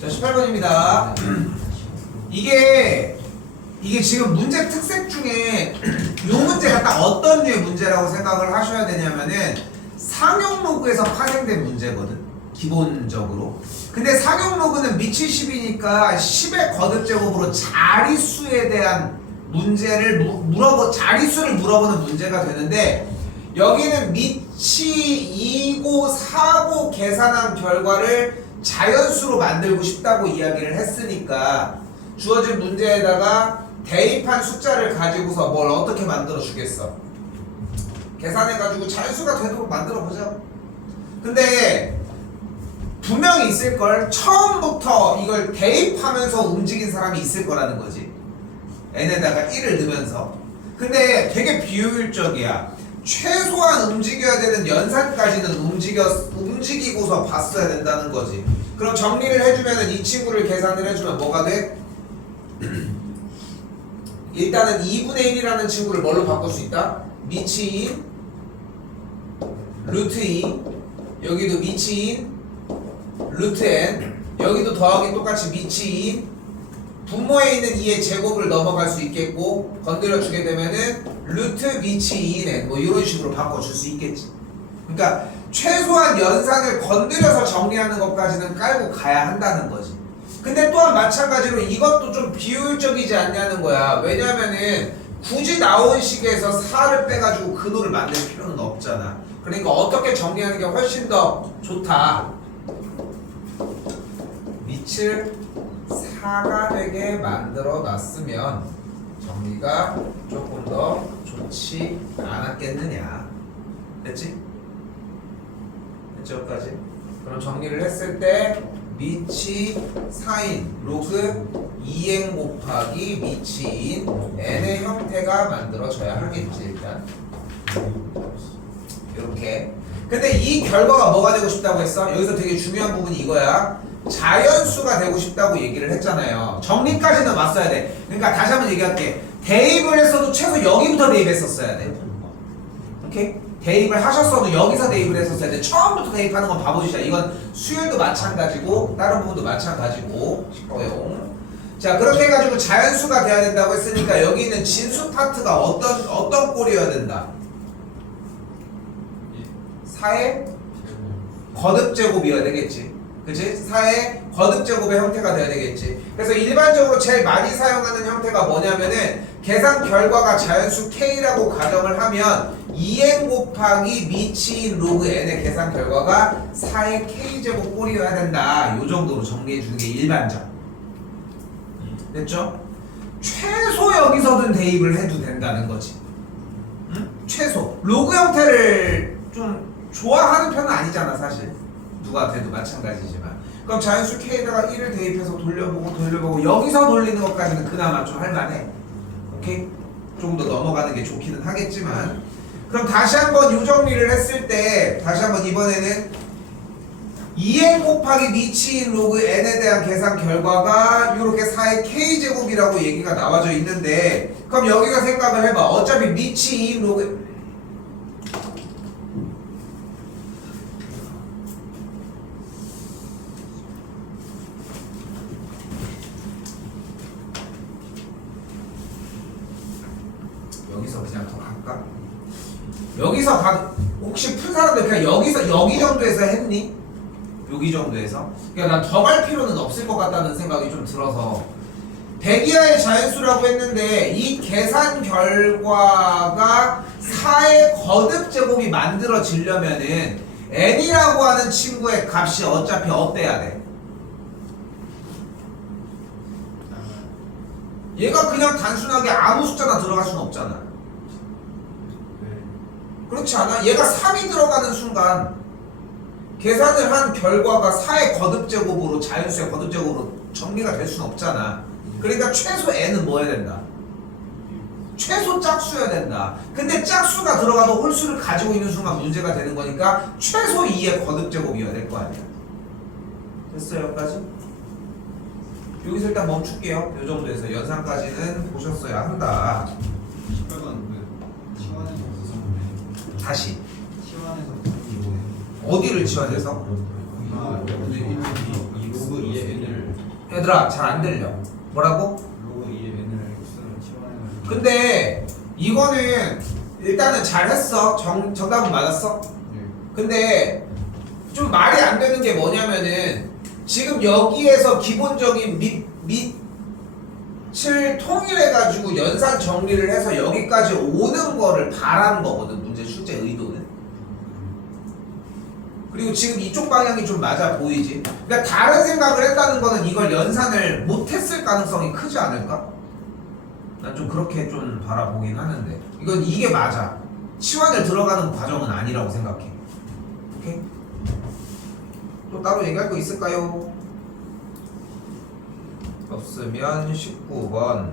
자, 18번입니다. 이게 지금 문제 특색 중에 이 문제가 딱 어떤 류의 문제라고 생각을 하셔야 되냐면은 상용 로그에서 파생된 문제거든, 기본적으로. 근데 상용 로그는 밑이 10이니까 10의 거듭제곱으로 자릿수에 대한 문제를 자릿수를 물어보는 문제가 되는데, 여기는 밑이 2고 4고 계산한 결과를 자연수로 만들고 싶다고 이야기를 했으니까 주어진 문제에다가 대입한 숫자를 가지고서 뭘 어떻게 만들어 주겠어? 계산해가지고 자연수가 되도록 만들어 보자. 근데 분명히 있을걸. 처음부터 이걸 대입하면서 움직인 사람이 있을 거라는 거지. n에다가 1을 넣으면서. 근데 되게 비효율적이야. 최소한 움직여야 되는 연산까지는 움직이고서 봤어야 된다는 거지. 그럼 정리를 해주면은 이 친구를 계산을 해주면 뭐가 돼? 일단은 2분의 1이라는 친구를 뭘로 바꿀 수 있다? 미치인 루트 2, 여기도 미치인 루트 n, 여기도 더하기 똑같이 미치인 분모에 있는 2의 제곱을 넘어갈 수 있겠고, 건드려 주게 되면은 루트 미치 2인 n, 뭐 이런 식으로 바꿔줄 수 있겠지. 그러니까 최소한 연산을 건드려서 정리하는 것까지는 깔고 가야 한다는 거지. 근데 또한 마찬가지로 이것도 좀 비효율적이지 않냐는 거야. 왜냐면은 굳이 나온 식에서 4를 빼가지고 근호를 만들 필요는 없잖아. 그러니까 어떻게 정리하는 게 훨씬 더 좋다. 밑을 4가 되게 만들어 놨으면 정리가 조금 더 좋지 않았겠느냐. 됐지? 됐지? 여기까지? 그럼 정리를 했을 때 미치 4인 로그 2n 곱하기 미치인 n의 형태가 만들어져야 하겠지. 일단 이렇게. 근데 이 결과가 뭐가 되고 싶다고 했어? 여기서 되게 중요한 부분이 이거야. 자연수가 되고 싶다고 얘기를 했잖아요. 정리까지는 왔어야 돼. 그러니까 다시 한번 얘기할게. 대입을 했어도 최소 여기부터 대입했었어야 돼. 오케이? 대입을 하셨어도 여기서 대입을 했었어야 돼. 처음부터 대입하는 건 바보짓이야. 이건 수열도 마찬가지고 다른 부분도 마찬가지고 싶어요. 자, 그렇게 해가지고 자연수가 돼야 된다고 했으니까 여기 있는 진수 파트가 어떤 꼴이어야 된다? 4의 거듭제곱이어야 되겠지. 그치? 4의 거듭제곱의 형태가 돼야 되겠지. 그래서 일반적으로 제일 많이 사용하는 형태가 뭐냐면은 계산 결과가 자연수 K라고 가정을 하면 2n 곱하기 미치인 로그 n의 계산 결과가 4의 K제곱 꼴이어야 된다. 요 정도로 정리해 주는 게 일반적. 됐죠? 최소 여기서든 대입을 해도 된다는 거지. 응? 최소. 로그 형태를 좀 좋아하는 편은 아니잖아, 사실. 누가 돼도 마찬가지지만. 그럼 자연수 K에다가 1을 대입해서 돌려보고 여기서 돌리는 것까지는 그나마 좀 할만해. 오케이? 조금 더 넘어가는 게 좋기는 하겠지만. 그럼 다시 한번 요 정리를 했을 때 다시 한번 이번에는 2n 곱하기 미치인 로그 n에 대한 계산 결과가 이렇게 4의 k제곱이라고 얘기가 나와져 있는데, 그럼 여기서 생각을 해봐. 어차피 미치인 로그 여기서 그냥 더 갈까? 여기서 혹시 푼 사람들 그냥 여기서 여기 정도에서 했니? 여기 정도에서? 그러니까 난 더 갈 필요는 없을 것 같다는 생각이 좀 들어서 100이하의 자연수라고 했는데 이 계산 결과가 4의 거듭제곱이 만들어지려면은 n이라고 하는 친구의 값이 어차피 어때야 돼? 얘가 그냥 단순하게 아무 숫자나 들어갈 수는 없잖아. 그렇지 않아? 얘가 3이 들어가는 순간 계산을 한 결과가 4의 거듭제곱으로, 자연수의 거듭제곱으로 정리가 될 수는 없잖아. 그러니까 최소 n은 뭐 해야 된다? 최소 짝수여야 된다. 근데 짝수가 들어가도 홀수를 가지고 있는 순간 문제가 되는 거니까 최소 2의 거듭제곱이어야 될 거 아니야. 됐어요? 여기까지? 여기서 일단 멈출게요. 이 정도에서 연산까지는 보셨어야 한다. 18번 치환에서 무슨 문제? 다시 치환에서 이거예요. 어디를 치환해서? 아, 근데 이 로그 2n을 얘들아 잘 안 들려. 뭐라고? 로그 2의 n을 x로 치환해가지고. 근데 이거는 일단은 잘했어. 정답은 맞았어. 네. 근데 좀 말이 안 되는 게 뭐냐면은 지금 여기에서 기본적인 밑을 통일해가지고 연산 정리를 해서 여기까지 오는 거를 바라는 거거든. 문제 출제 의도는. 그리고 지금 이쪽 방향이 좀 맞아 보이지? 그러니까 다른 생각을 했다는 거는 이걸 연산을 못했을 가능성이 크지 않을까? 난 좀 그렇게 좀 바라보긴 하는데 이건 이게 맞아. 치환을 들어가는 과정은 아니라고 생각해. 오케이? 또 따로 얘기할 거 있을까요? 없으면 19번.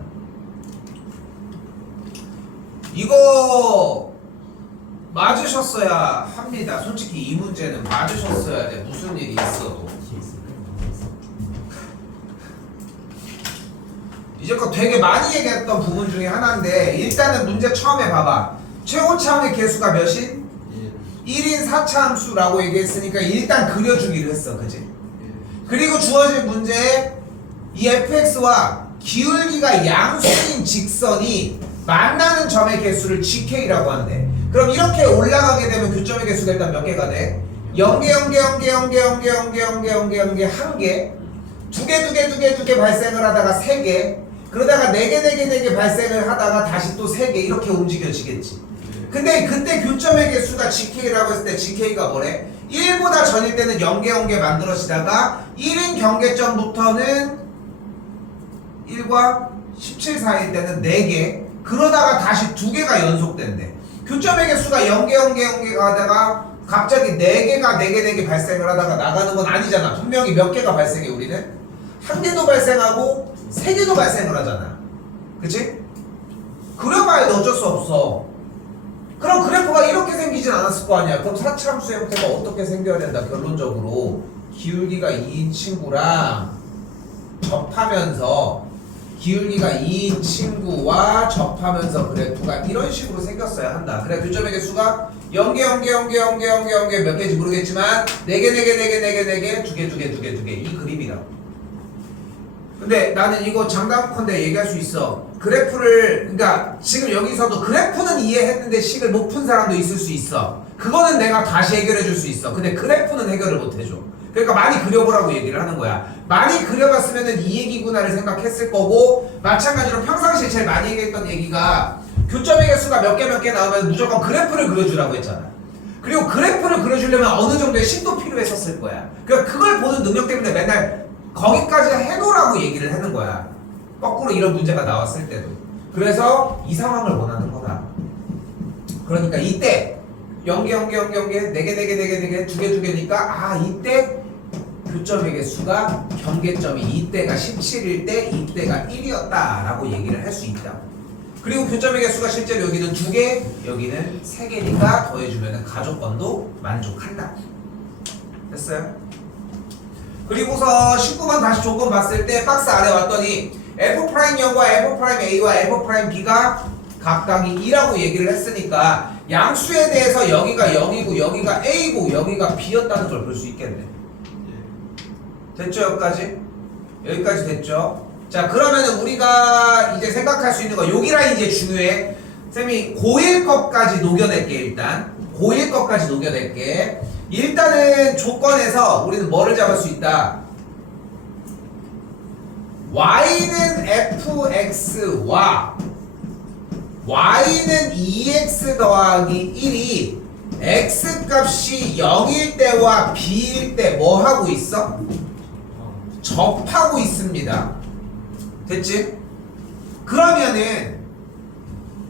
이거 맞으셨어야 합니다. 솔직히 이 문제는 맞으셨어야 돼. 무슨 일이 있어도. 이제껏 되게 많이 얘기했던 부분 중에 하나인데 일단은 문제 처음에 봐봐. 최고차함의 개수가 몇인? 1인 4차 함수라고 얘기했으니까 일단 그려주기로 했어. 그지? 그리고 주어진 문제에 이 fx와 기울기가 양수인 직선이 만나는 점의 개수를 gk라고 한대. 그럼 이렇게 올라가게 되면 교점의 개수가 일단 몇 개가 돼? 0개, 0개, 0개, 0개, 0개, 0개, 0개, 0개, 0개, 1개, 2개 발생을 하다가 3개, 그러다가 4개, 4개, 4개 발생을 하다가 다시 또 3개 이렇게 움직여지겠지. 근데 그때 교점의 개수가 gk라고 했을 때 gk가 뭐래? 1보다 전일 때는 0개, 0개 만들어지다가 1인 경계점부터는 1과 17 사이일 때는 4개, 그러다가 다시 2개가 연속된대. 교점의 개수가 0개, 0개, 0개가 하다가 갑자기 4개가 4개, 4개 발생을 하다가 나가는 건 아니잖아. 분명히 몇 개가 발생해 우리는? 1개도 발생하고 3개도 발생을 하잖아. 그치? 그려봐야 어쩔 수 없어. 그럼 그래프가 이렇게 생기진 않았을 거 아니야. 그럼 사차함수의 형태가 어떻게 생겨야 된다? 결론적으로 기울기가 2인 친구랑 접하면서 기울기가 2인 친구와 접하면서 그래프가 이런 식으로 생겼어야 한다. 그래 교점의 개수가 0개, 0개, 0개, 0개, 0개, 0개 몇 개인지 모르겠지만 4개, 4개, 4개, 4개, 4개, 2개, 2개, 2개, 2개 이 그림이라고. 근데 나는 이거 장담컨대 얘기할 수 있어. 그래프를 그러니까 지금 여기서도 그래프는 이해했는데 식을 못 푼 사람도 있을 수 있어. 그거는 내가 다시 해결해 줄 수 있어. 근데 그래프는 해결을 못 해줘. 그러니까 많이 그려보라고 얘기를 하는 거야. 많이 그려봤으면은 이 얘기구나를 생각했을 거고, 마찬가지로 평상시에 제일 많이 얘기했던 얘기가 교점의 개수가 몇 개 나오면 무조건 그래프를 그려주라고 했잖아. 그리고 그래프를 그려주려면 어느 정도의 식도 필요했었을 거야. 그러니까 그걸 보는 능력 때문에 맨날 거기까지 해놓으라고 얘기를 하는 거야. 거꾸로 이런 문제가 나왔을 때도. 그래서 이 상황을 원하는 거다. 그러니까 이때 0개, 0개, 0개, 0개, 4개, 4개, 4개, 4개, 2개, 2개니까 아 이때 교점의 개수가 경계점이 이때가 17일 때 이때가 1이었다라고 얘기를 할 수 있다. 그리고 교점의 개수가 실제로 여기는 2개, 여기는 3개니까 더해주면 가족권도 만족한다. 됐어요? 그리고서 19번 다시 조건 봤을 때 박스 아래 왔더니 F'영과 F'A와 F'B가 각각이 2라고 얘기를 했으니까 양수에 대해서 여기가 0이고 여기가 A고 여기가 B였다는 걸 볼 수 있겠네. 됐죠? 여기까지? 여기까지 됐죠? 자 그러면은 우리가 이제 생각할 수 있는 거 여기라 이제 중요해. 쌤이 고1 것까지 녹여낼게. 일단 고1 것까지 녹여낼게. 일단은 조건에서 우리는 뭐를 잡을 수 있다? y는 fx와 y는 2x 더하기 1이 x 값이 0일 때와 b일 때 뭐 하고 있어? 접하고 있습니다. 됐지? 그러면은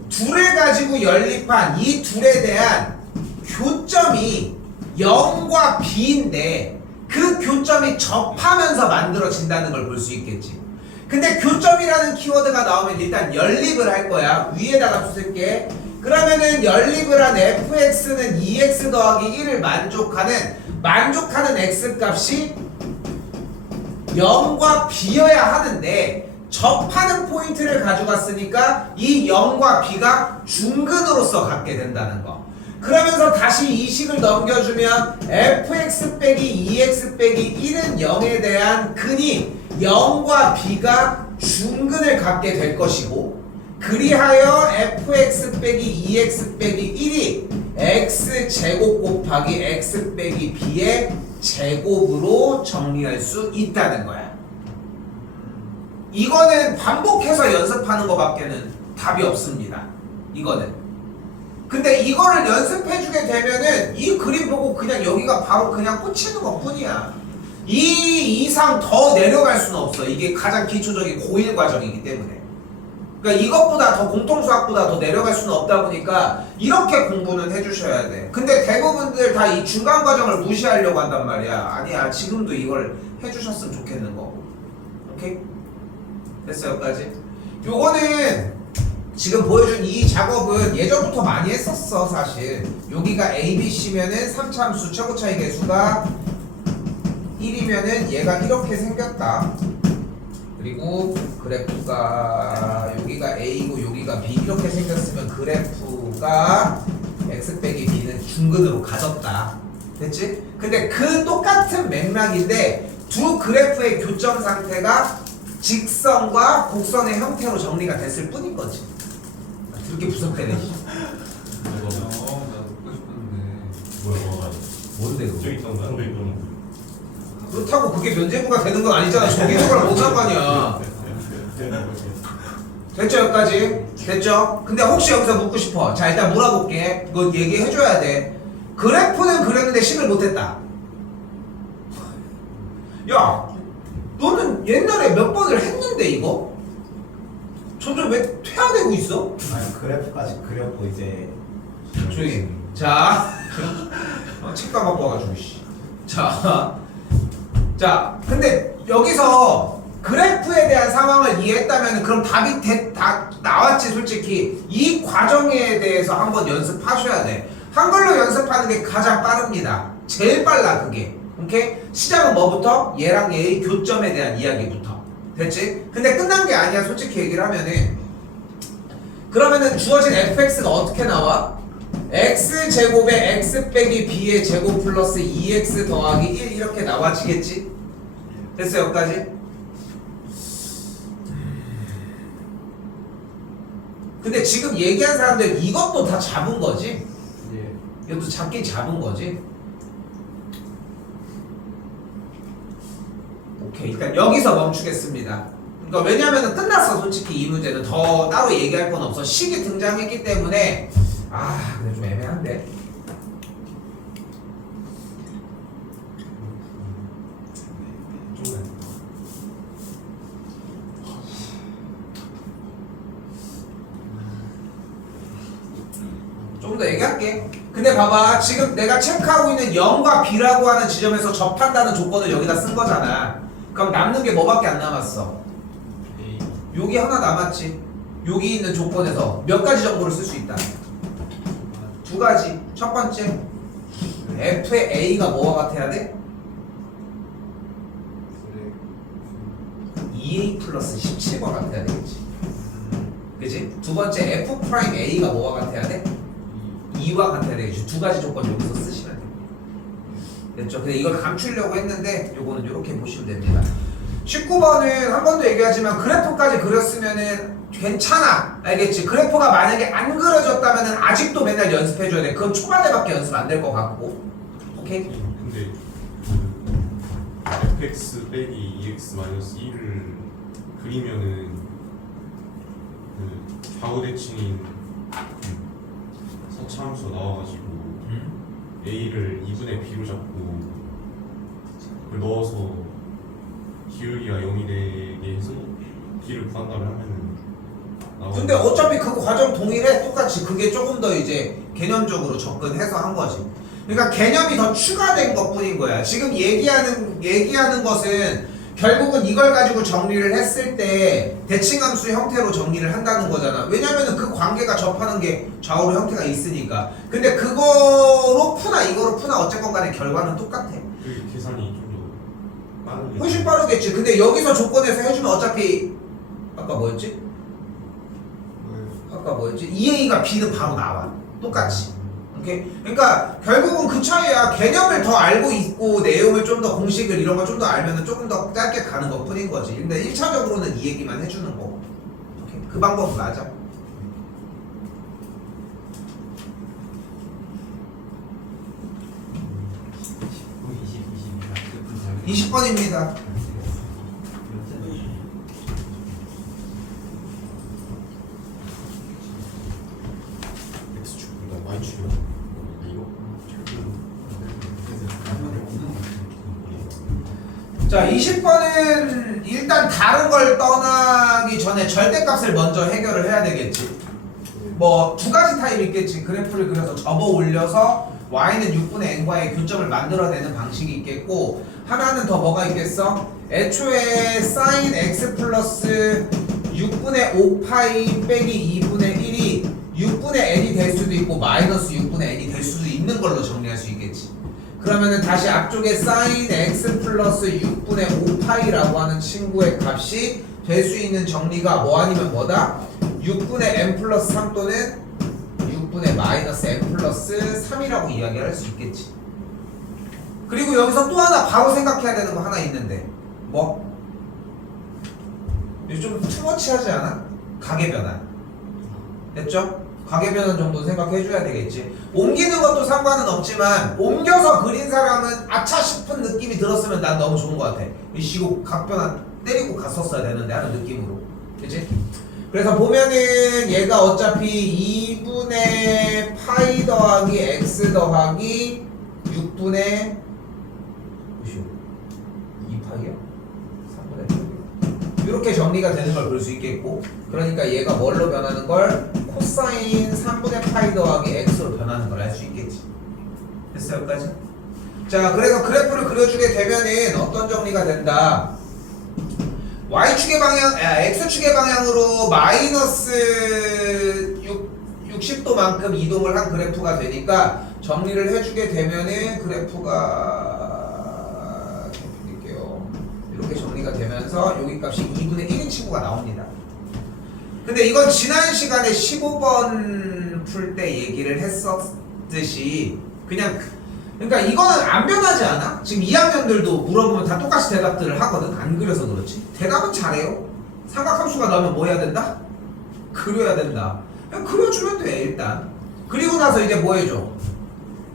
둘을 가지고 연립한 이 둘에 대한 교점이 0과 b인데 그 교점이 접하면서 만들어진다는 걸 볼 수 있겠지. 근데 교점이라는 키워드가 나오면 일단 연립을 할 거야. 위에다가 쓸게. 그러면은 연립을 한 fx는 2x 더하기 1을 만족하는 x 값이 0과 b여야 하는데 접하는 포인트를 가져갔으니까 이 0과 b가 중근으로서 갖게 된다는 거. 그러면서 다시 이 식을 넘겨주면 fx 빼기 2x 빼기 1은 0에 대한 근이 0과 b가 중근을 갖게 될 것이고 그리하여 fx 빼기 2x 빼기 1이 x제곱 곱하기 x 빼기 b의 제곱으로 정리할 수 있다는 거야. 이거는 반복해서 연습하는 것밖에는 답이 없습니다. 이거는. 근데 이거를 연습해주게 되면은 이 그림 보고 그냥 여기가 바로 그냥 꽂히는 것 뿐이야. 이 이상 더 내려갈 수는 없어. 이게 가장 기초적인 고1 과정이기 때문에. 그러니까 이것보다 더 공통수학보다 더 내려갈 수는 없다 보니까 이렇게 공부는 해주셔야 돼. 근데 대부분들 다 이 중간 과정을 무시하려고 한단 말이야. 아니야, 지금도 이걸 해주셨으면 좋겠는 거고. 오케이? 됐어, 여기까지. 요거는 지금 보여준 이 작업은 예전부터 많이 했었어, 사실. 여기가 ABC면은 3차함수 최고 차이 계수가 1이면은 얘가 이렇게 생겼다. 그리고 그래프가 여기가 A고 여기가 B 이렇게 생겼으면 그래프가 X 빼기 B는 중근으로 가졌다. 됐지? 근데 그 똑같은 맥락인데 두 그래프의 교점 상태가 직선과 곡선의 형태로 정리가 됐을 뿐인 거지. 그렇게 분석해야 돼. 나 듣고 싶었는데. 뭐야? 뭔데 그거? 저기 있던 거야? 그렇다고 그게 면제부가 되는 건 아니잖아. 저기 저거랑 뭔 상관이야. 됐죠, 여기까지? 됐죠? 근데 혹시 여기서 묻고 싶어. 자, 일단 물어볼게. 이거 얘기해줘야 돼. 그래프는 그렸는데 식을 못했다. 야, 너는 옛날에 몇 번을 했는데 이거? 점점 왜 퇴화되고 있어? 아니 그래프까지 그렸고 이제 조용히. 자, 책도 안 갖고 와가지고 씨. 자, 근데 여기서 그래프에 대한 상황을 이해했다면 그럼 답이 다 나왔지. 솔직히 이 과정에 대해서 한번 연습하셔야 돼. 한글로 연습하는 게 가장 빠릅니다. 제일 빨라 그게. 오케이? 시작은 뭐부터? 얘랑 얘의 교점에 대한 이야기부터. 됐지? 근데 끝난 게 아니야. 솔직히 얘기를 하면은 그러면은 주어진 fx가 어떻게 나와? x제곱에 x 빼기 b의 제곱 플러스 2x 더하기 1 이렇게 나와지겠지? 됐어, 여기까지? 근데 지금 얘기한 사람들 이것도 다 잡은 거지? 예. 이것도 잡긴 잡은 거지? 오케이, 일단 여기서 멈추겠습니다. 그러니까 왜냐면은 끝났어. 솔직히 이 문제는 더 따로 얘기할 건 없어. 식이 등장했기 때문에 근데 좀 애매한데. 좀 더 얘기할게. 근데 봐봐, 지금 내가 체크하고 있는 0과 B라고 하는 지점에서 접한다는 조건을 여기다 쓴 거잖아. 그럼 남는 게 뭐밖에 안 남았어? A. 여기 하나 남았지. 여기 있는 조건에서 몇 가지 정보를 쓸 수 있다? 두 가지. 첫 번째, F의 A가 뭐와 같아야 돼? 2A 플러스 17과 같아야 되겠지. 그치? 두 번째, F 프라임 A가 뭐와 같아야 돼? 2와 같아야 되겠지. 두 가지 조건 여기서 쓰시면 됩니다. 됐죠? 근데 이걸 감추려고 했는데 요거는 이렇게 보시면 됩니다. 19번은 한 번 더 얘기하지만 그래프까지 그렸으면은 괜찮아. 알겠지? 그래프가 만약에 안 그려졌다면은 아직도 맨날 연습해줘야 돼. 그건 초반에밖에 연습 안 될 것 같고. 오케이? 근데 그 fx 빼기 2x 마이너스 1을 그리면은 그 좌우 대칭인 서차함수 나와가지고 a를 2분의 b로 잡고 그걸 넣어서 기울기가 0이 되게 해서 b를 구한다면 하면은 근데 어차피 그 과정 동일해. 똑같이. 그게 조금 더 이제 개념적으로 접근해서 한 거지. 그러니까 개념이 더 추가된 것 뿐인 거야. 지금 얘기하는 것은 결국은 이걸 가지고 정리를 했을 때 대칭함수 형태로 정리를 한다는 거잖아. 왜냐면은 그 관계가 접하는 게 좌우로 형태가 있으니까. 근데 그거로 푸나 이거로 푸나 어쨌건 간에 결과는 똑같아. 그 계산이 좀 더 빠르게 훨씬 빠르겠지. 근데 여기서 조건에서 해주면 어차피 아까 뭐였지? 2A가 B는 바로 나와. 똑같이. 오케이? 그러니까 결국은 그 차이야. 개념을 더 알고 있고 내용을 좀 더 공식을 이런 걸 좀 더 알면은 조금 더 짧게 가는 것 뿐인 거지. 근데 1차적으로는 이 얘기만 해주는 거고. 오케이? 그 방법 맞아. 그 20번입니다. X축 그러니까 Y축이요? 이거? 자, 20번은 일단 다른 걸 떠나기 전에 절대값을 먼저 해결을 해야 되겠지. 뭐 두 가지 타입 있겠지. 그래프를 그려서 접어 올려서 y는 6분의 n과의 교점을 만들어내는 방식이 있겠고, 하나는 더 뭐가 있겠어? 애초에 sin x 플러스 6분의 5파이 빼기 2분의 1이 6분의 n이 될 수도 있고 마이너스 6분의 n이 될 수도 있는 걸로 정리할 수 있겠지. 그러면은 다시 앞쪽에 sin x 플러스 6분의 5파이라고 하는 친구의 값이 될 수 있는 정리가 뭐 아니면 뭐다? 6분의 n 플러스 3 또는 6분의 마이너스 n 플러스 3이라고 이야기할 수 있겠지. 그리고 여기서 또 하나 바로 생각해야 되는 거 하나 있는데 뭐? 이거 좀 투머치하지 않아? 가계변환. 됐죠? 가계변환 정도 생각해줘야 되겠지. 옮기는 것도 상관은 없지만 옮겨서 그린 사람은 아차 싶은 느낌이 들었으면 난 너무 좋은 것 같아. 이 시고 각변환 때리고 갔었어야 되는데 하는 느낌으로. 그치? 그래서 보면은 얘가 어차피 2분의 파이 더하기 x 더하기 6분의 2파이요? 3분의 1 이렇게 정리가 되는 걸 볼 수 있겠고, 그러니까 얘가 뭘로 변하는 걸? 코사인 3분의 파이 더하기 x로 변하는 걸 알 수 있겠지. 됐어요? 여기까지? 자, 그래서 그래프를 그려주게 되면은 어떤 정리가 된다? y축의 방향, x축의 방향으로 마이너스 60도만큼 이동을 한 그래프가 되니까 정리를 해주게 되면은 그래프가 이렇게 정리가 되면서 여기 값이 2분의 1인 친구가 나옵니다. 근데 이건 지난 시간에 15번 풀 때 얘기를 했었듯이 그러니까 이거는 안 변하지 않아? 지금 2학년들도 물어보면 다 똑같이 대답들을 하거든. 안 그려서 그렇지. 대답은 잘해요. 삼각함수가 나오면 뭐 해야 된다? 그려야 된다. 그냥 그려주면 돼 일단. 그리고 나서 이제 뭐 해줘?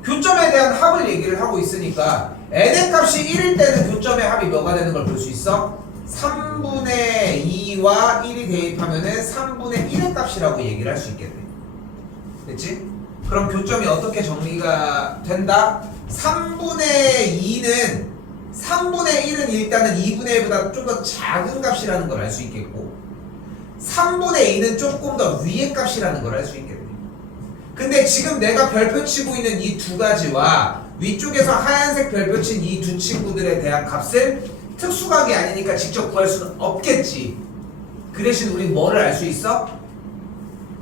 교점에 대한 합을 얘기를 하고 있으니까 n의 값이 1일 때는 교점의 합이 뭐가 되는 걸 볼 수 있어? 3분의 2와 1이 대입하면은 3분의 1의 값이라고 얘기를 할 수 있겠네. 됐지? 그럼 교점이 어떻게 정리가 된다? 3분의 1은 일단은 2분의 1보다 좀 더 작은 값이라는 걸 알 수 있겠고, 3분의 2는 조금 더 위의 값이라는 걸 알 수 있겠네. 근데 지금 내가 별표 치고 있는 이 두 가지와 위쪽에서 하얀색 별표 친 이 두 친구들에 대한 값을 특수각이 아니니까 직접 구할 수는 없겠지. 그 대신 우린 뭐를 알 수 있어?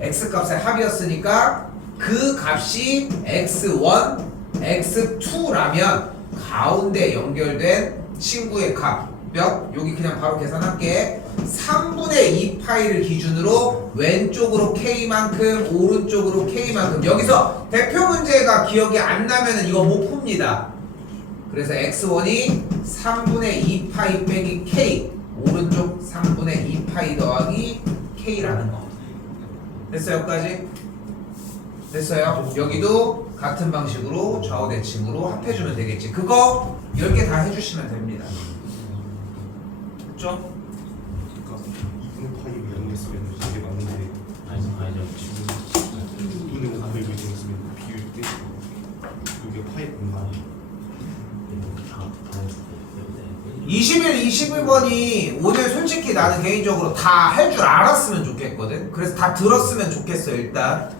x값의 합이었으니까 그 값이 x1, x2라면 가운데 연결된 친구의 값 몇? 여기 그냥 바로 계산할게. 3분의 2파이를 기준으로 왼쪽으로 k만큼 오른쪽으로 k만큼. 여기서 대표 문제가 기억이 안 나면은 이거 못 풉니다. 그래서 x1이 3분의 2파이 빼기 k, 오른쪽 3분의 2파이 더하기 k라는 거. 됐어요? 여기까지? 됐어요? 여기도 같은 방식으로 좌우 대칭으로 합해주면 되겠지. 그거 10개 다 해주시면 됩니다. 됐죠? 그러니까 2분의 파이를 연구했으면 이게 맞는데 아니죠. 2분의 5파이를 연구했으면 비율 때 이게 파이 없나? 21, 21번이 오늘 솔직히 나는 개인적으로 다 할 줄 알았으면 좋겠거든. 그래서 다 들었으면 좋겠어. 일단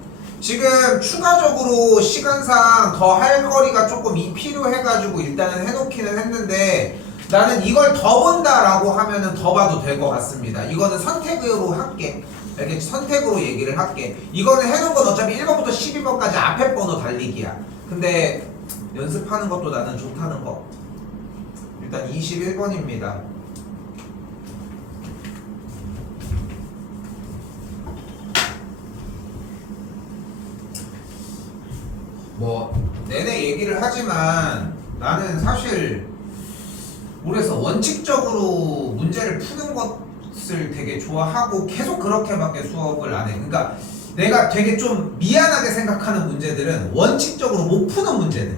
지금 추가적으로 시간상 더 할 거리가 조금 필요해가지고 일단은 해놓기는 했는데, 나는 이걸 더 본다라고 하면은 더 봐도 될 것 같습니다. 이거는 선택으로 할게. 알겠지? 선택으로 얘기를 할게. 이거는 해놓은 건 어차피 1번부터 12번까지 앞에 번호 달리기야. 근데 연습하는 것도 나는 좋다는 거. 일단 21번입니다. 뭐 내내 얘기를 하지만 나는 사실 그래서 원칙적으로 문제를 푸는 것을 되게 좋아하고 계속 그렇게밖에 수업을 안 해. 그러니까 내가 되게 좀 미안하게 생각하는 문제들은 원칙적으로 못 푸는 문제들.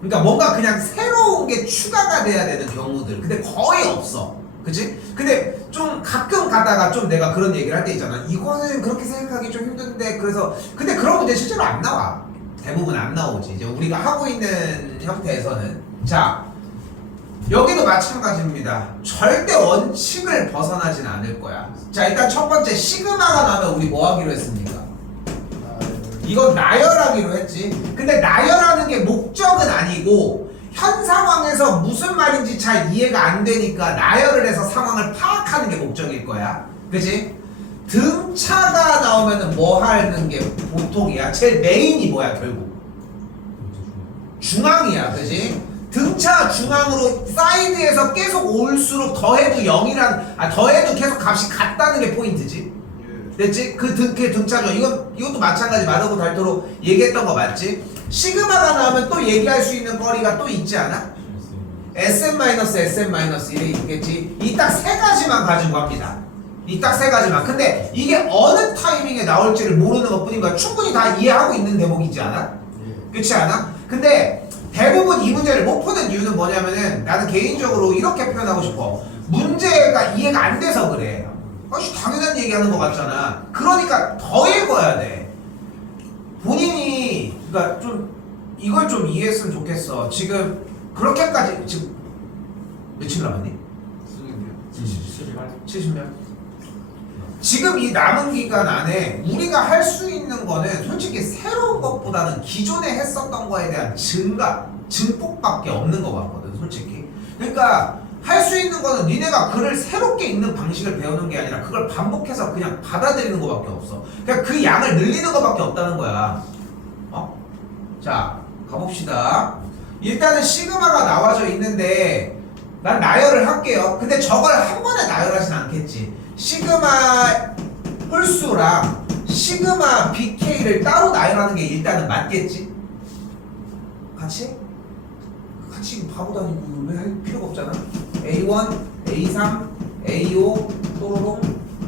그러니까 뭔가 그냥 새로운 게 추가가 돼야 되는 경우들. 근데 거의 없어. 그치? 근데 좀 가끔 가다가 좀 내가 그런 얘기를 할 때 있잖아. 이거는 그렇게 생각하기 좀 힘든데 그래서 근데 그런 문제 실제로 안 나와. 대부분 안 나오지. 이제 우리가 하고 있는 형태에서는. 자, 여기도 마찬가지입니다. 절대 원칙을 벗어나진 않을 거야. 자, 일단 첫 번째 시그마가 나면 우리 뭐 하기로 했습니까? 이건 나열하기로 했지. 근데 나열하는 게 목적은 아니고 현 상황에서 무슨 말인지 잘 이해가 안 되니까 나열을 해서 상황을 파악하는 게 목적일 거야. 그치? 등차가 나오면은 뭐 하는 게 보통이야? 제일 메인이 뭐야 결국? 중앙이야. 그치? 등차 중앙으로 사이드에서 계속 올수록 더해도 0이란 더해도 계속 값이 같다는 게 포인트지. 됐지? 그 등차죠. 이것도 마찬가지. 마르고 닳도록 얘기했던 거 맞지? 시그마가 나오면 또 얘기할 수 있는 거리가 또 있지 않아? SM-SM-1이 있겠지? 이 딱 세 가지만 가지고 합니다. 이 딱 세 가지만. 근데 이게 어느 타이밍에 나올지를 모르는 것 뿐인 거야. 충분히 다 이해하고 있는 대목이지 않아? 그렇지 않아? 근데 대부분 이 문제를 못 푸는 이유는 뭐냐면은 나는 개인적으로 이렇게 표현하고 싶어. 문제가 이해가 안 돼서 그래. 아씨 당연한 얘기하는 거 같잖아. 그러니까 더 읽어야 돼. 본인이 그러니까 좀 이걸 좀 이해했으면 좋겠어. 지금 그렇게까지 지금 며칠 남았니? 70명? 지금 이 남은 기간 안에 우리가 할 수 있는 거는 솔직히 새로운 것보다는 기존에 했었던 거에 대한 증폭밖에 없는 것 같거든 솔직히. 그러니까 할 수 있는 거는 니네가 글을 새롭게 읽는 방식을 배우는 게 아니라 그걸 반복해서 그냥 받아들이는 거밖에 없어. 그냥 그 양을 늘리는 거밖에 없다는 거야. 자 가봅시다. 일단은 시그마가 나와져 있는데 난 나열을 할게요. 근데 저걸 한 번에 나열하진 않겠지. 시그마 홀수랑 시그마 BK를 따로 나열하는 게 일단은 맞겠지? 같이 바보 다니고 왜 할 필요가 없잖아. A1, A3, A5, 또로롱,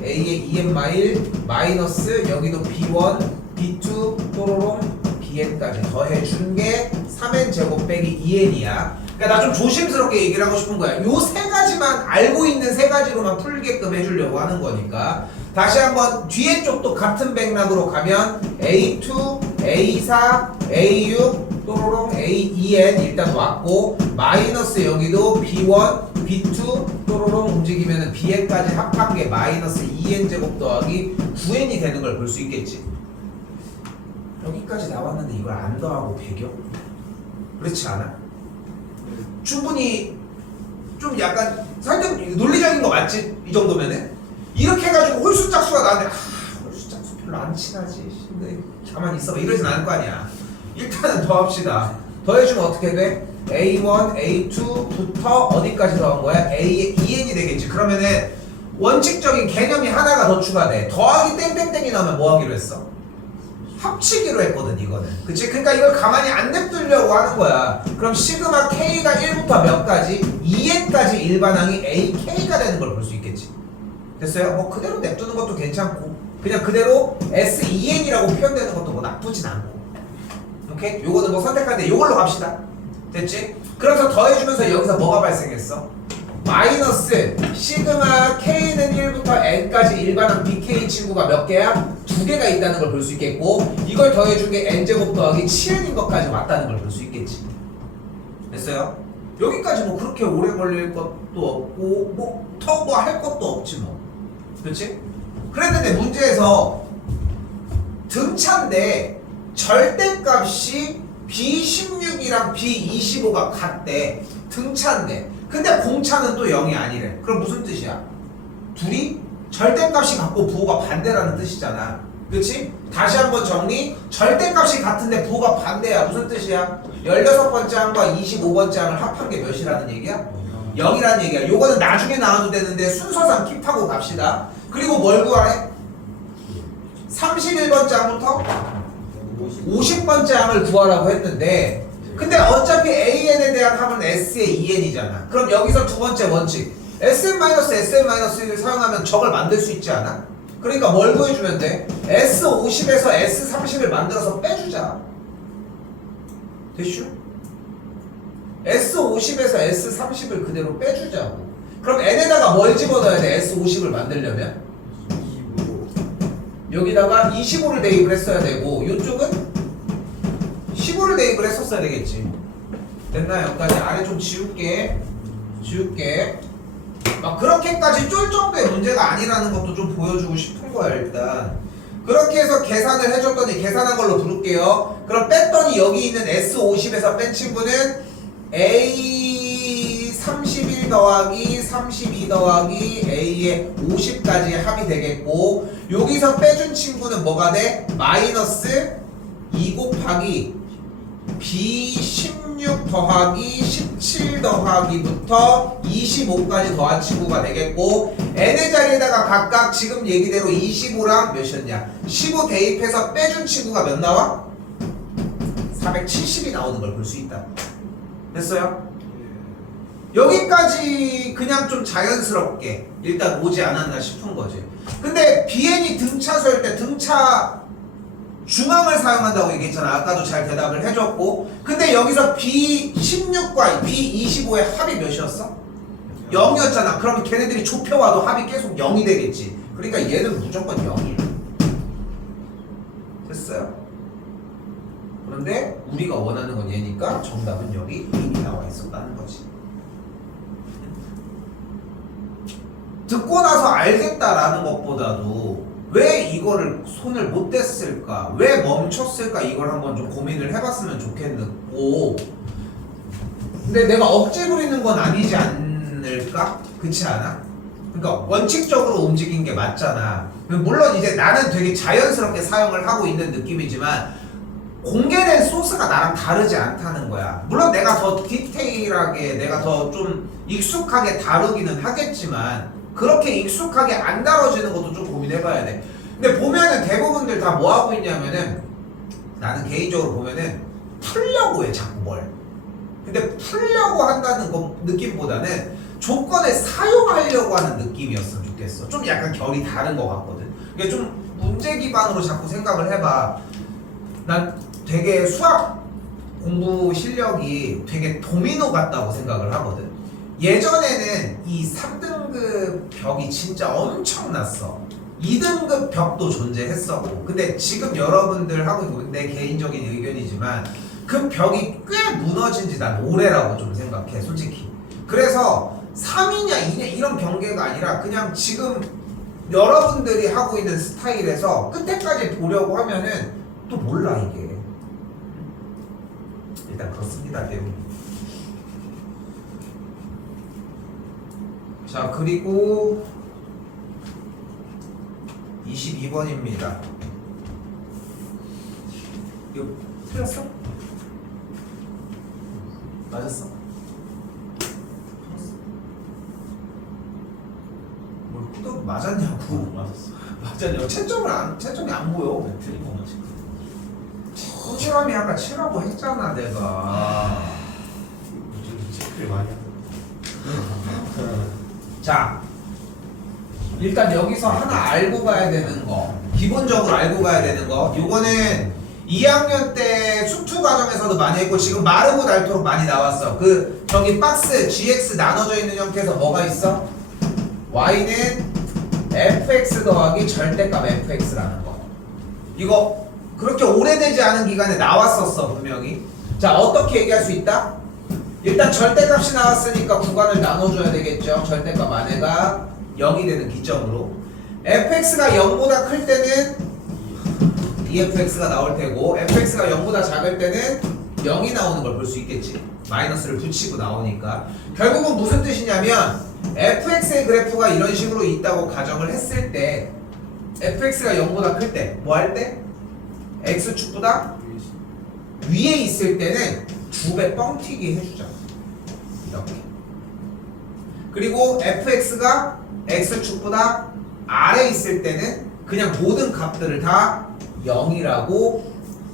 A의 2n 마일, 마이너스 여기도 B1, B2, 또로롱, BN까지 더해준 게 3n 제곱 빼기 2n이야. 그러니까 나 좀 조심스럽게 얘기를 하고 싶은 거야. 요 세 가지만 알고 있는 세 가지로만 풀게끔 해주려고 하는 거니까. 다시 한번 뒤에 쪽도 같은 맥락으로 가면 A2, A4, A6, 또로롱 A2n 일단 왔고 마이너스 여기도 B1, B2, 또로롱 움직이면 Bn까지 합한 게 마이너스 2n 제곱 더하기 9n이 되는 걸 볼 수 있겠지. 여기까지 나왔는데 이걸 안 더하고 배겨? 그렇지 않아? 충분히 좀 약간 설득 논리적인 거 맞지? 이 정도면은 이렇게 해가지고 홀수 짝수가 나왔는데 홀수 짝수 별로 안 친하지. 근데 가만히 있어봐 이러진 않을 거 아니야. 일단은 더합시다. 더해주면 어떻게 돼? A1, A2부터 어디까지 더한 거야? A의 2n이 되겠지. 그러면은 원칙적인 개념이 하나가 더 추가돼. 더하기 땡땡땡이 나오면 뭐 하기로 했어? 합치기로 했거든 이거는. 그치? 그러니까 이걸 가만히 안 냅두려고 하는 거야. 그럼 시그마 K가 1부터 몇 가지? 2n까지 일반항이 AK가 되는 걸 볼 수 있겠지. 됐어요? 뭐 그대로 냅두는 것도 괜찮고 그냥 그대로 S2n이라고 표현되는 것도 뭐 나쁘진 않고. 오케이? 요거는 뭐 선택하는데 요걸로 갑시다. 됐지? 그래서 더해주면서 여기서 뭐가 발생했어? 마이너스 시그마 K는 1부터 N까지 일반항 BK 친구가 몇 개야? 2개가 있다는 걸 볼 수 있겠고 이걸 더해준 게 N제곱 더하기 7N인 것까지 왔다는 걸 볼 수 있겠지. 됐어요? 여기까지 뭐 그렇게 오래 걸릴 것도 없고 뭐 더 뭐 할 것도 없지 뭐. 그렇지? 그랬는데 문제에서 등차인데 절대값이 B16이랑 B25가 같대. 등차인데 근데 공차는 또 0이 아니래. 그럼 무슨 뜻이야? 둘이 절대값이 같고 부호가 반대라는 뜻이잖아. 그치? 다시 한번 정리. 절대값이 같은데 부호가 반대야. 무슨 뜻이야? 16번째 항과 25번째 항을 합한 게 몇이라는 얘기야? 0이라는 얘기야. 요거는 나중에 나와도 되는데 순서상 킵하고 갑시다. 그리고 뭘 구하래? 31번째 항부터 50번째 항을 구하라고 했는데 근데 어차피 AN에 대한 합은 S의 2N이잖아. 그럼 여기서 두 번째 원칙 SM-SM-1을 사용하면 적을 만들 수 있지 않아? 그러니까 뭘 구해주면 돼? S50에서 S30을 만들어서 빼주자. 됐슈? S50에서 S30을 그대로 빼주자고. 그럼 N에다가 뭘 집어넣어야 돼? S50을 만들려면? 여기다가 25를 대입을 했어야 되고 이쪽은 15를 대입을 했었어야 되겠지. 됐나요? 여기까지 아래 좀 지울게. 막 그렇게까지 쫄 정도의 문제가 아니라는 것도 좀 보여주고 싶은 거야 일단. 그렇게 해서 계산을 해줬더니 계산한 걸로 부를게요. 그럼 뺐더니 여기 있는 S50에서 뺀 친구는 A31 더하기 32 더하기 A의 50까지 합이 되겠고 여기서 빼준 친구는 뭐가 돼? 마이너스 2 곱하기 B16 더하기 17 더하기부터 25까지 더한 친구가 되겠고 n의 자리에다가 각각 지금 얘기대로 25랑 몇이었냐 15 대입해서 빼준 친구가 몇 나와? 470이 나오는 걸 볼 수 있다. 됐어요? 여기까지 그냥 좀 자연스럽게 일단 오지 않았나 싶은 거지. 근데 BN이 등차수일 때 등차 중앙을 사용한다고 얘기했잖아. 아까도 잘 대답을 해줬고 근데 여기서 B16과 B25의 합이 몇이었어? 0이었잖아. 그러면 걔네들이 좁혀와도 합이 계속 0이 되겠지. 그러니까 얘는 무조건 0이야. 됐어요? 그런데 우리가 원하는 건 얘니까 정답은 여기 이미 나와 있었다는 거지. 듣고 나서 알겠다라는 것보다도 왜 이거를 손을 못 댔을까? 왜 멈췄을까? 이걸 한번 좀 고민을 해봤으면 좋겠고 근데 내가 억지 부리는 건 아니지 않을까? 그렇지 않아? 그러니까 원칙적으로 움직인 게 맞잖아. 물론 이제 나는 되게 자연스럽게 사용을 하고 있는 느낌이지만 공개된 소스가 나랑 다르지 않다는 거야. 물론 내가 더 디테일하게 내가 더 좀 익숙하게 다루기는 하겠지만 그렇게 익숙하게 안 다뤄지는 것도 좀 고민해봐야 돼. 근데 보면은 대부분들 다 뭐 하고 있냐면은 나는 개인적으로 보면은 풀려고 해 자꾸 뭘. 근데 풀려고 한다는 거 느낌보다는 조건에 사용하려고 하는 느낌이었으면 좋겠어. 좀 약간 결이 다른 것 같거든. 그러니까 좀 문제 기반으로 자꾸 생각을 해봐. 난 되게 수학 공부 실력이 되게 도미노 같다고 생각을 하거든. 예전에는 이 3등급 벽이 진짜 엄청났어. 2등급 벽도 존재했었고 근데 지금 여러분들 하고 있는 내 개인적인 의견이지만 그 벽이 꽤 무너진 지 난 오래라고 좀 생각해 솔직히. 그래서 3이냐 2냐 이런 경계가 아니라 그냥 지금 여러분들이 하고 있는 스타일에서 끝에까지 보려고 하면은 또 몰라 이게. 일단 그렇습니다 대부분. 자 그리고 22번입니다. 이거 틀렸어? 맞았어? 뭘 꾸덕 맞았냐고. 맞았냐고. 채점이 안 보여. 틀린 거 맞지? 성실함이 아까 치라고 했잖아 내가. 요즘 체크를 많이 하는 자 일단 여기서 하나 알고 가야 되는 거 기본적으로 알고 가야 되는 거 요거는 2학년 때 수투 과정에서도 많이 했고 지금 마르고 닳도록 많이 나왔어. 그 저기 박스 GX 나눠져 있는 형태에서 뭐가 있어? Y는 fx 더하기 절대값 fx라는 거. 이거 그렇게 오래되지 않은 기간에 나왔었어 분명히. 자 어떻게 얘기할 수 있다? 일단 절대값이 나왔으니까 구간을 나눠줘야 되겠죠. 절대값 안에가 0이 되는 기점으로 fx가 0보다 클 때는 efx가 나올 테고 fx가 0보다 작을 때는 0이 나오는 걸 볼 수 있겠지. 마이너스를 붙이고 나오니까 결국은 무슨 뜻이냐면 fx의 그래프가 이런 식으로 있다고 가정을 했을 때 fx가 0보다 클 때 뭐 할 때? x축보다 위에 있을 때는 2배 뻥튀기 해주자. 이렇게. 그리고 fx가 x축보다 아래 있을 때는 그냥 모든 값들을 다 0이라고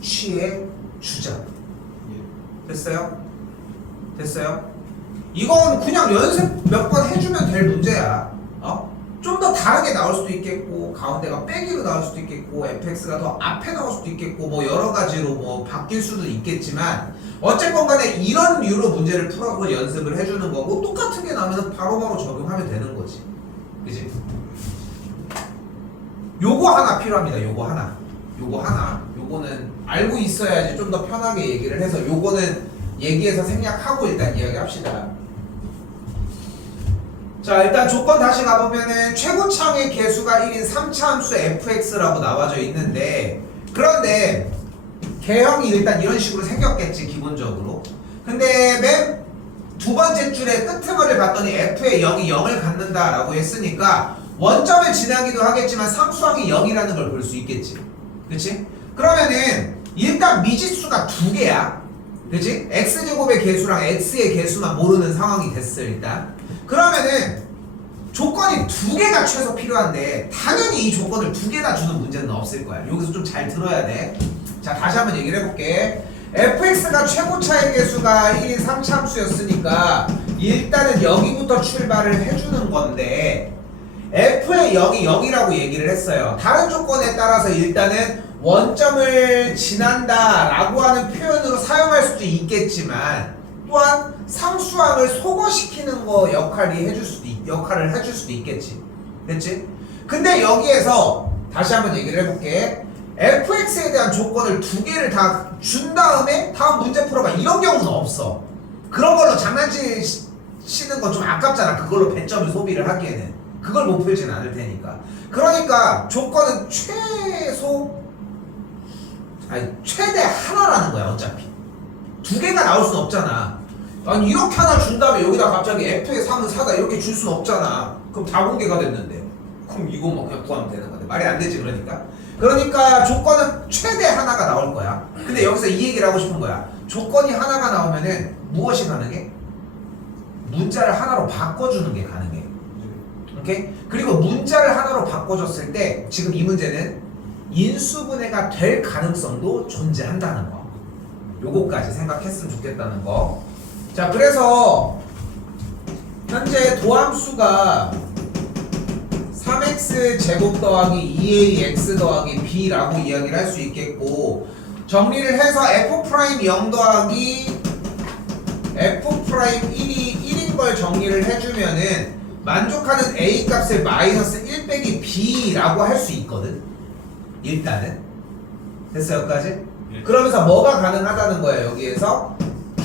취해 주자. 예. 됐어요? 됐어요? 이건 그냥 연습 몇 번 해주면 될 문제야. 좀 더 다르게 나올 수도 있겠고, 가운데가 빼기로 나올 수도 있겠고, fx가 더 앞에 나올 수도 있겠고, 뭐 여러 가지로 뭐 바뀔 수도 있겠지만, 어쨌건 간에 이런 류로 문제를 풀어서 연습을 해주는 거고, 똑같은 게 나오면 바로바로 적용하면 되는 거지. 그지? 요거 하나 필요합니다. 요거 하나. 요거 하나. 요거는 알고 있어야지 좀 더 편하게 얘기를 해서, 요거는 얘기해서 생략하고 일단 이야기합시다. 자, 일단 조건 다시 가보면은 최고창의 개수가 1인 3차 함수 fx라고 나와져 있는데, 그런데 개형이 일단 이런 식으로 생겼겠지 기본적으로. 근데 맨 두 번째 줄에 끄트머리를 봤더니 f의 0이 0을 갖는다라고 했으니까 원점을 지나기도 하겠지만 상수항이 0이라는 걸 볼 수 있겠지. 그치? 그러면은 일단 미지수가 두 개야. 그치? x제곱의 개수랑 x의 개수만 모르는 상황이 됐어 일단. 그러면은 조건이 두 개가 최소 필요한데 당연히 이 조건을 두 개나 주는 문제는 없을 거야. 여기서 좀 잘 들어야 돼. 자, 다시 한번 얘기를 해볼게. fx가 최고차의 개수가 1인 3차 함수였으니까 일단은 여기부터 출발을 해주는 건데, f의 0이 0이라고 얘기를 했어요. 다른 조건에 따라서 일단은 원점을 지난다 라고 하는 표현으로 사용할 수도 있겠지만, 또한 상수항을 소거시키는 거 역할을 해줄 수도 있겠지. 됐지? 근데 여기에서 다시 한번 얘기를 해볼게. fx에 대한 조건을 두 개를 다 준 다음에 다음 문제 풀어봐, 이런 경우는 없어. 그런 걸로 장난치는 건 좀 아깝잖아. 그걸로 배점을 소비를 하기에는. 그걸 못 풀지는 않을 테니까. 그러니까 조건은 최대 하나라는 거야. 어차피 두 개가 나올 순 없잖아. 아니 이렇게 하나 준 다음에 여기다 갑자기 f의 3은 4다 이렇게 줄 순 없잖아. 그럼 다 공개가 됐는데, 그럼 이것만 그냥 구하면 되는 건데 말이 안 되지. 그러니까 조건은 최대 하나가 나올 거야. 근데 여기서 이 얘기를 하고 싶은 거야. 조건이 하나가 나오면은 무엇이 가능해? 문자를 하나로 바꿔주는 게 가능해. 오케이? 그리고 문자를 하나로 바꿔줬을 때 지금 이 문제는 인수분해가 될 가능성도 존재한다는 거. 요거까지 생각했으면 좋겠다는 거. 자, 그래서 현재 도함수가 3x 제곱 더하기 2ax 더하기 b라고 이야기를 할 수 있겠고, 정리를 해서 f'0 더하기 f'1이 1인 걸 정리를 해주면은 만족하는 a 값을 마이너스 1 빼기 b라고 할 수 있거든. 일단은 됐어요 여기까지? 예. 그러면서 뭐가 가능하다는 거야. 여기에서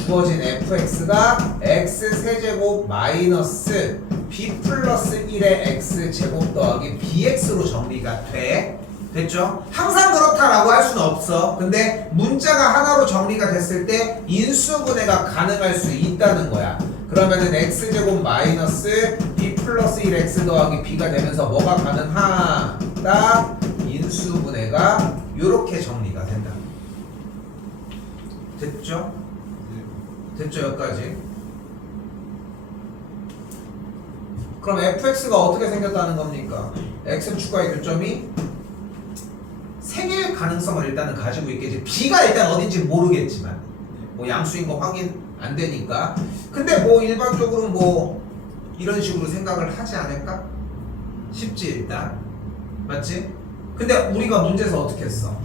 주어진 fx가 x 세제곱 마이너스 b 플러스 1의 x 제곱 더하기 bx로 정리가 돼. 됐죠? 항상 그렇다라고 할 수는 없어. 근데 문자가 하나로 정리가 됐을 때 인수분해가 가능할 수 있다는 거야. 그러면은 x제곱 마이너스 b 플러스 1x 더하기 b가 되면서 뭐가 가능하다? 인수분해가 요렇게 정리가 된다. 됐죠? 됐죠 여기까지? 그럼 fx가 어떻게 생겼다는 겁니까? x 추가의 교점이 생일 가능성을 일단은 가지고 있겠지. b가 일단 어딘지 모르겠지만 뭐 양수인 거 확인 안 되니까. 근데 뭐 일반적으로 뭐 이런 식으로 생각을 하지 않을까 싶지 일단. 맞지? 근데 우리가 문제에서 어떻게 했어?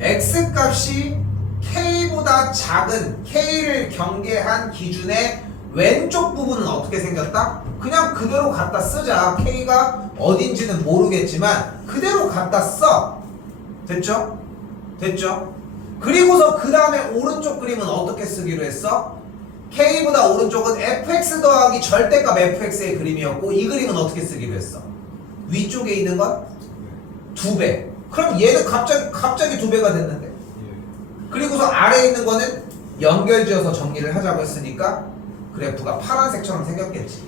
x 값이 k보다 작은 k를 경계한 기준의 왼쪽 부분은 어떻게 생겼다? 그냥 그대로 갖다 쓰자. k가 어딘지는 모르겠지만 그대로 갖다 써. 됐죠? 됐죠? 그리고서 그 다음에 오른쪽 그림은 어떻게 쓰기로 했어? k보다 오른쪽은 fx 더하기 절대값 fx의 그림이었고, 이 그림은 어떻게 쓰기로 했어? 위쪽에 있는 건 2배. 그럼 얘는 갑자기 2배가 됐는데. 그리고서 아래에 있는 거는 연결지어서 정리를 하자고 했으니까 그래프가 파란색처럼 생겼겠지.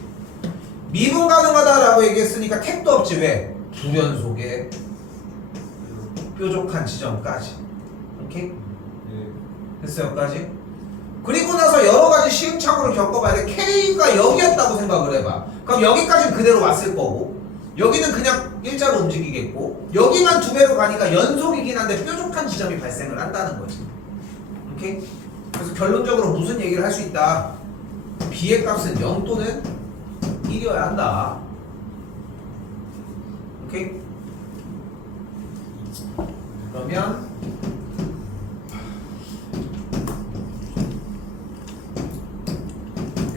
미분 가능하다라고 얘기했으니까 택도 없지. 왜? 불연속의 뾰족한 지점까지. 오케이? 됐어요 여기까지? 그리고 나서 여러 가지 시행착오를 겪어봐야 돼. K가 여기였다고 생각을 해봐. 그럼 여기까지는 그대로 왔을 거고, 여기는 그냥 일자로 움직이겠고 여기만 2배로 가니까 연속이긴 한데 뾰족한 지점이 발생을 한다는 거지. 오케이? 그래서 결론적으로 무슨 얘기를 할 수 있다? b의 값은 0 또는 1이어야 한다. 오케이? 그러면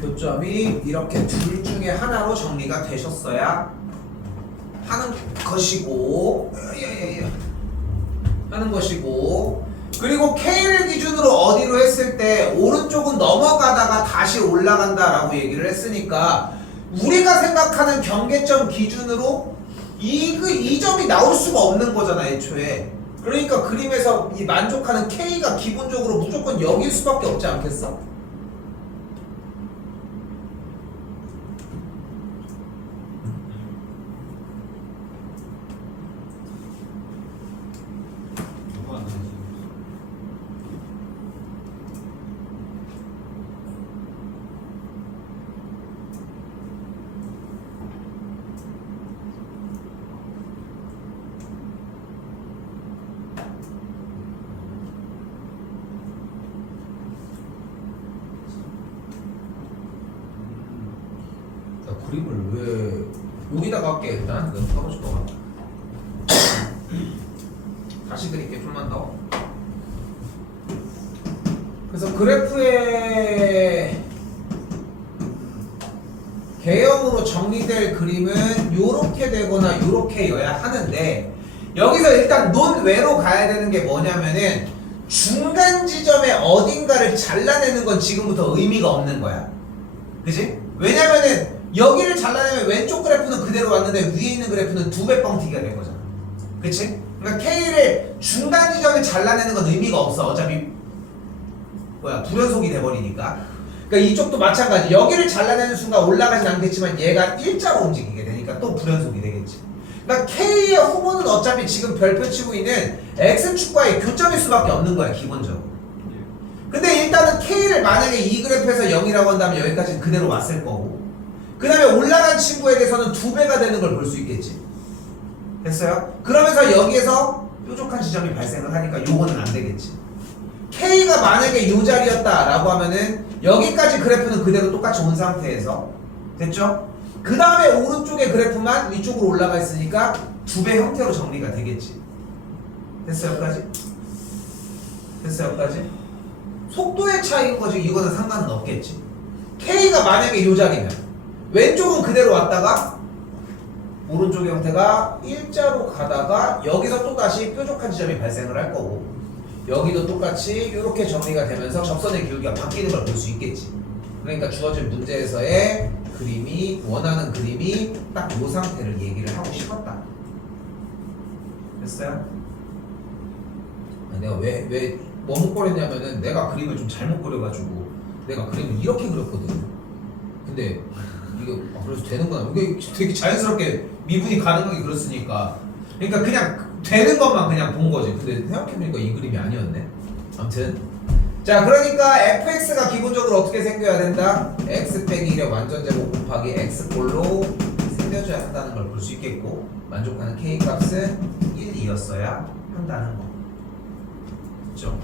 교점이 이렇게 둘 중에 하나로 정리가 되셨어야 하는 것이고 하는 것이고 그리고 K를 기준으로 어디로 했을 때 오른쪽은 넘어가다가 다시 올라간다라고 얘기를 했으니까 우리가 생각하는 경계점 기준으로 이 점이 나올 수가 없는 거잖아 애초에. 그러니까 그림에서 이 만족하는 K가 기본적으로 무조건 여기일 수밖에 없지 않겠어? 누가 안 되지? 야, 그림을 왜 여기다가 할게. 일단 너무 하고 싶어. 다시 그릴게. 좀만 더. 그래서 그래프의 개형으로 정리될 그림은 요렇게 되거나 요렇게여야 하는데 여기서 일단 논외로 가야 되는 게 뭐냐면은 중간 지점의 어딘가를 잘라내는 건 지금부터 의미가 없는 거야. 그치? 왜냐면은 여기를 잘라내면 왼쪽 그래프는 그대로 왔는데 위에 있는 그래프는 2배 뻥튀기가 된 거잖아. 그치? 그러니까 K를 중간 지점에 잘라내는 건 의미가 없어. 어차피 불연속이 돼버리니까. 그러니까 이쪽도 마찬가지. 여기를 잘라내는 순간 올라가진 않겠지만 얘가 일자로 움직이게 되니까 또 불연속이 되겠지. 그러니까 K의 후보는 어차피 지금 별표 치고 있는 X축과의 교점일 수밖에 없는 거야 기본적으로. 근데 일단은 K를 만약에 이 그래프에서 0이라고 한다면 여기까지 그대로 왔을 거고 그 다음에 올라간 친구에 대해서는 2배가 되는 걸 볼 수 있겠지. 됐어요? 그러면서 여기에서 뾰족한 지점이 발생을 하니까 요거는 안 되겠지. K가 만약에 요 자리였다라고 하면은 여기까지 그래프는 그대로 똑같이 온 상태에서 됐죠? 그 다음에 오른쪽의 그래프만 위쪽으로 올라가 있으니까 2배 형태로 정리가 되겠지. 됐어요? 여기까지? 됐어요? 여기까지? 속도의 차이인 거지. 이거는 상관은 없겠지. K가 만약에 요 자리면 왼쪽은 그대로 왔다가 오른쪽의 형태가 일자로 가다가 여기서 또다시 뾰족한 지점이 발생을 할 거고 여기도 똑같이 이렇게 정리가 되면서 접선의 기울기가 바뀌는 걸 볼 수 있겠지. 그러니까 주어진 문제에서의 그림이 원하는 그림이 딱 이 상태를 얘기를 하고 싶었다. 됐어요? 내가 왜 머뭇거렸냐면은 내가 그림을 좀 잘못 그려가지고 내가 그림을 이렇게 그렸거든. 근데 이게 그래서 되는구나. 이게 되게 자연스럽게 미분이 가능하게 그렸으니까. 그러니까 그냥 되는 것만 그냥 본 거지. 근데 생각해보니까 이 그림이 아니었네. 아무튼 자 그러니까 fx가 기본적으로 어떻게 생겨야 된다? x 빼기 1의 완전제곱 곱하기 x꼴로 생겨줘야 한다는 걸 볼 수 있겠고 만족하는 k값은 1이었어야 한다는 거. 그렇죠?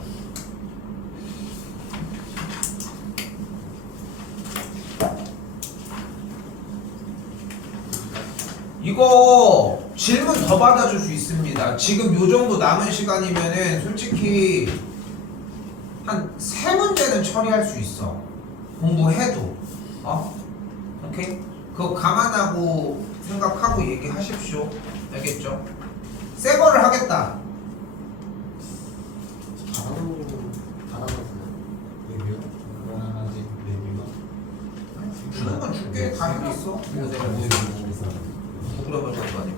이거 질문 더 받아줄 수 있습니다. 지금 요 정도 남은 시간이면은 솔직히 한 3문제는 처리할 수 있어. 공부해도. 오케이? 그거 감안하고 생각하고 얘기하십시오. 알겠죠? 새 거를 하겠다. 레뷰? 아직 레뷰가 주는 건 줄게. 다 해놨어. 내가 물어볼 것도 아니고.